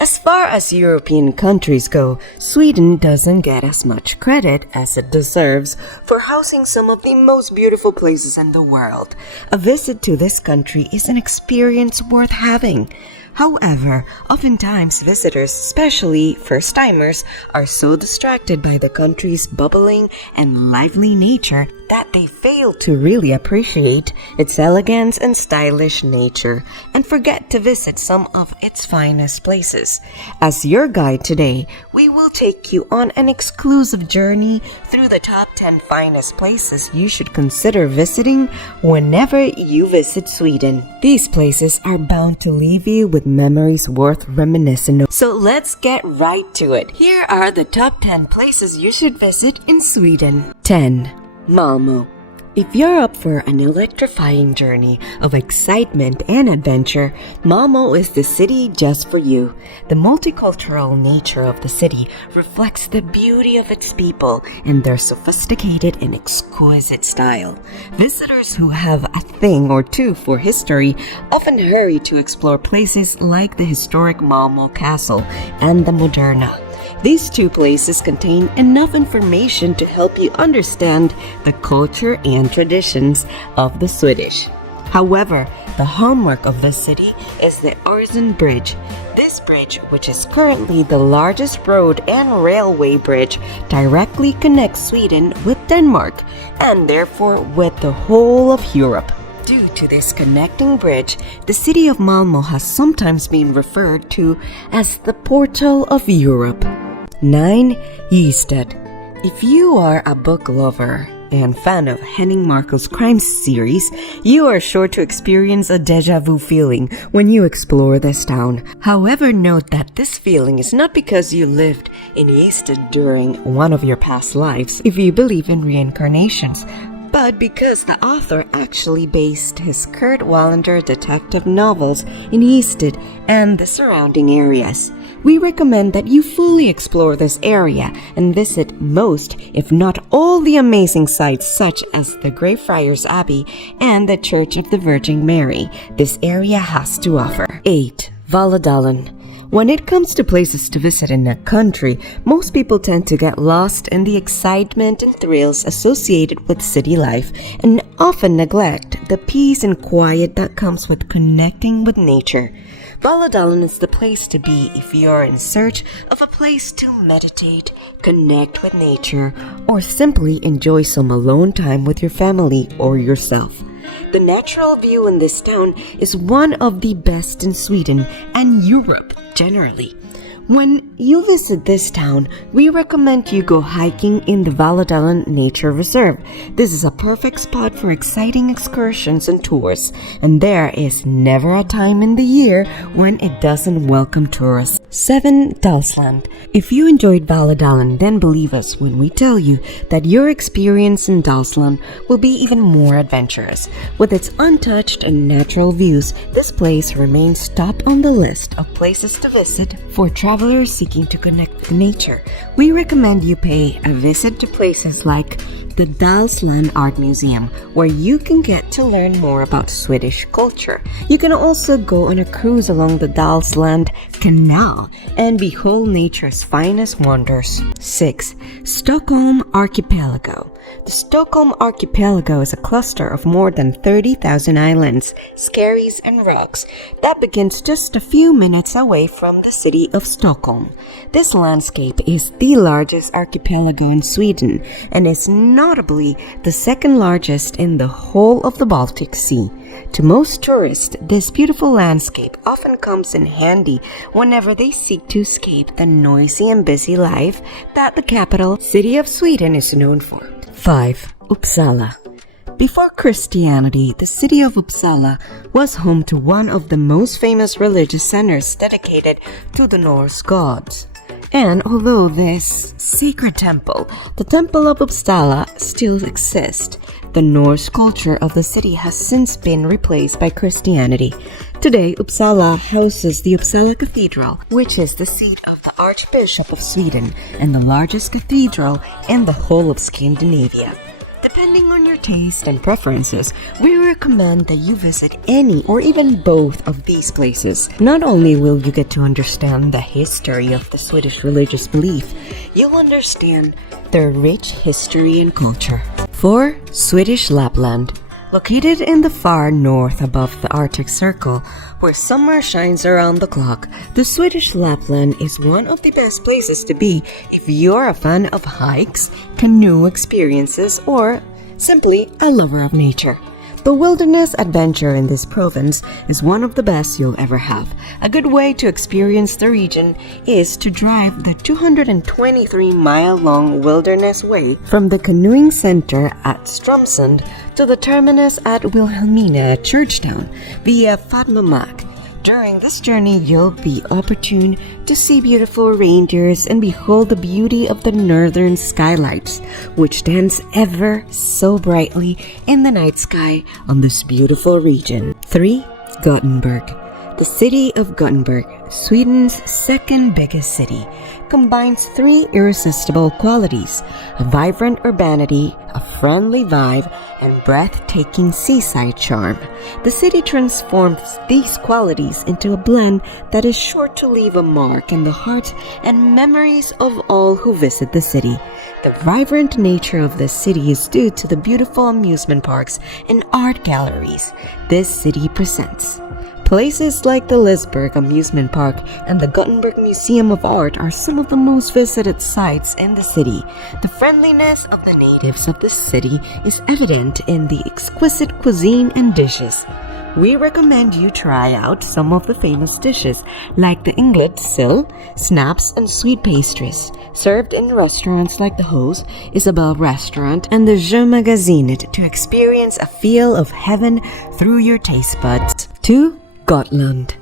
As far as European countries go, Sweden doesn't get as much credit as it deserves for housing some of the most beautiful places in the world. A visit to this country is an experience worth having. However, oftentimes visitors, especially first-timers, are so distracted by the country's bubbling and lively nature that they fail to really appreciate its elegance and stylish nature and forget to visit some of its finest places. As your guide today, we will take you on an exclusive journey through the top 10 finest places you should consider visiting whenever you visit Sweden. These places are bound to leave you with memories worth reminiscing of. So let's get right to it. Here are the top 10 places you should visit in Sweden. 10. Malmö. If you're up for an electrifying journey of excitement and adventure, Malmö is the city just for you. The multicultural nature of the city reflects the beauty of its people and their sophisticated and exquisite style. Visitors who have a thing or two for history often hurry to explore places like the historic Malmö Castle and the Moderna. These two places contain enough information to help you understand the culture and traditions of the Swedish. However, the hallmark of this city is the Öresund Bridge. This bridge, which is currently the largest road and railway bridge, directly connects Sweden with Denmark and therefore with the whole of Europe. Due to this connecting bridge, the city of Malmö has sometimes been referred to as the Portal of Europe. 9. Ystad. If you are a book lover and fan of Henning Markel's crime series, you are sure to experience a déjà vu feeling when you explore this town. However, note that this feeling is not because you lived in Ystad during one of your past lives, if you believe in reincarnations, but because the author actually based his Kurt Wallander detective novels in Ystad and the surrounding areas. We recommend that you fully explore this area and visit most, if not all, the amazing sites such as the Greyfriars Abbey and the Church of the Virgin Mary this area has to offer. 8. Valladolid. When it comes to places to visit in a country, most people tend to get lost in the excitement and thrills associated with city life and often neglect the peace and quiet that comes with connecting with nature. Valladolid is the place to be if you are in search of a place to meditate, connect with nature, or simply enjoy some alone time with your family or yourself. The natural view in this town is one of the best in Sweden and Europe generally. When you visit this town, we recommend you go hiking in the Valladolid Nature Reserve. This is a perfect spot for exciting excursions and tours, and there is never a time in the year when it doesn't welcome tourists. 7. Dalsland. If you enjoyed Valladolid, then believe us when we tell you that your experience in Dalsland will be even more adventurous. With its untouched and natural views, this place remains top on the list of places to visit for travelers seeking to connect with nature. We recommend you pay a visit to places like the Dalsland Art Museum, where you can get to learn more about Swedish culture. You can also go on a cruise along the Dalsland Canal and behold nature's finest wonders. 6. Stockholm Archipelago. The Stockholm Archipelago is a cluster of more than 30,000 islands, skerries, and rocks that begins just a few minutes away from the city of Stockholm. This landscape is the largest archipelago in Sweden and is notably the second largest in the whole of the Baltic Sea. To most tourists, this beautiful landscape often comes in handy whenever they seek to escape the noisy and busy life that the capital city of Sweden is known for. 5. Uppsala. Before Christianity, the city of Uppsala was home to one of the most famous religious centers dedicated to the Norse gods. And although this sacred temple, the Temple of Uppsala, still exists, the Norse culture of the city has since been replaced by Christianity. Today, Uppsala houses the Uppsala Cathedral, which is the seat of the Archbishop of Sweden and the largest cathedral in the whole of Scandinavia. Depending on your taste and preferences, we recommend that you visit any or even both of these places. Not only will you get to understand the history of the Swedish religious belief, you'll understand their rich history and culture. 4. Swedish Lapland. Located in the far north above the Arctic Circle, where summer shines around the clock, the Swedish Lapland is one of the best places to be if you're a fan of hikes, canoe experiences, or simply a lover of nature. The wilderness adventure in this province is one of the best you'll ever have. A good way to experience the region is to drive the 223-mile-long Wilderness Way from the canoeing center at Strömsund to the terminus at Wilhelmina Churchtown via Fatmamak. During this journey, you'll be opportune to see beautiful reindeers and behold the beauty of the northern skylights, which dance ever so brightly in the night sky on this beautiful region. 3. Gothenburg. The city of Gothenburg, Sweden's second biggest city, combines 3 irresistible qualities: a vibrant urbanity, a friendly vibe, and breathtaking seaside charm. The city transforms these qualities into a blend that is sure to leave a mark in the hearts and memories of all who visit the city. The vibrant nature of this city is due to the beautiful amusement parks and art galleries this city presents. Places like the Lisberg Amusement Park and the Gothenburg Museum of Art are some of the most visited sites in the city. The friendliness of the natives of the city is evident in the exquisite cuisine and dishes. We recommend you try out some of the famous dishes like the Englid sill, snaps, and sweet pastries, served in restaurants like the Hose, Isabel Restaurant, and the Je Magazine to experience a feel of heaven through your taste buds. 2. Gotland.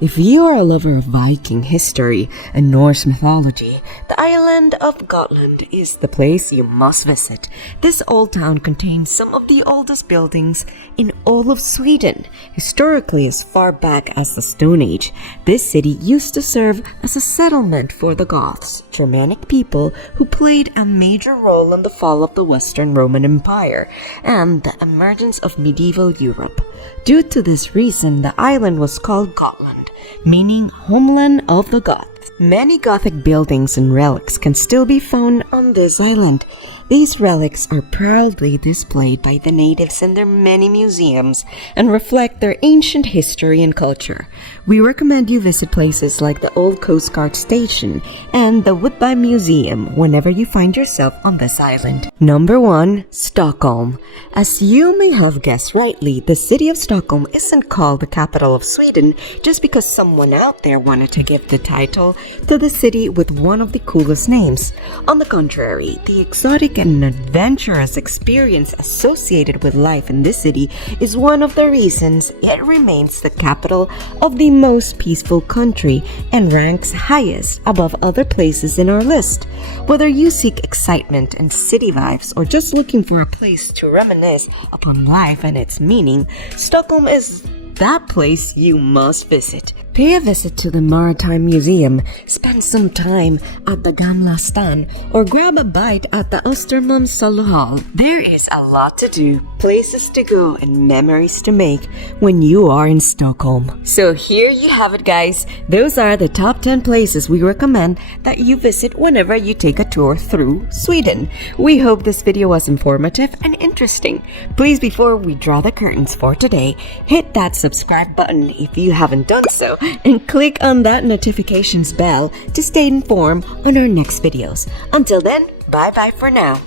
If you are a lover of Viking history and Norse mythology, the island of Gotland is the place you must visit. This old town contains some of the oldest buildings in all of Sweden. Historically, as far back as the Stone Age, this city used to serve as a settlement for the Goths, Germanic people who played a major role in the fall of the Western Roman Empire and the emergence of medieval Europe. Due to this reason, the island was called Gotland, meaning homeland of the Goths. Many Gothic buildings and relics can still be found on this island. These relics are proudly displayed by the natives in their many museums and reflect their ancient history and culture. We recommend you visit places like the Old Coast Guard Station and the Woodbine Museum whenever you find yourself on this island. Number 1. Stockholm. As you may have guessed rightly, the city of Stockholm isn't called the capital of Sweden just because someone out there wanted to give the title to the city with one of the coolest names. On the contrary, the exotic and adventurous experience associated with life in this city is one of the reasons it remains the capital of the most peaceful country and ranks highest above other places in our list. Whether you seek excitement and city vibes or just looking for a place to reminisce upon life and its meaning, Stockholm is that place you must visit. Pay a visit to the Maritime Museum, spend some time at the Gamla Stan, or grab a bite at the Östermalmssaluhall. There is a lot to do, places to go, and memories to make when you are in Stockholm. So here you have it, guys. Those are the top 10 places we recommend that you visit whenever you take a tour through Sweden. We hope this video was informative and interesting. Please, before we draw the curtains for today, hit that subscribe button if you haven't done so, and click on that notifications bell to stay informed on our next videos. Until then, bye bye for now.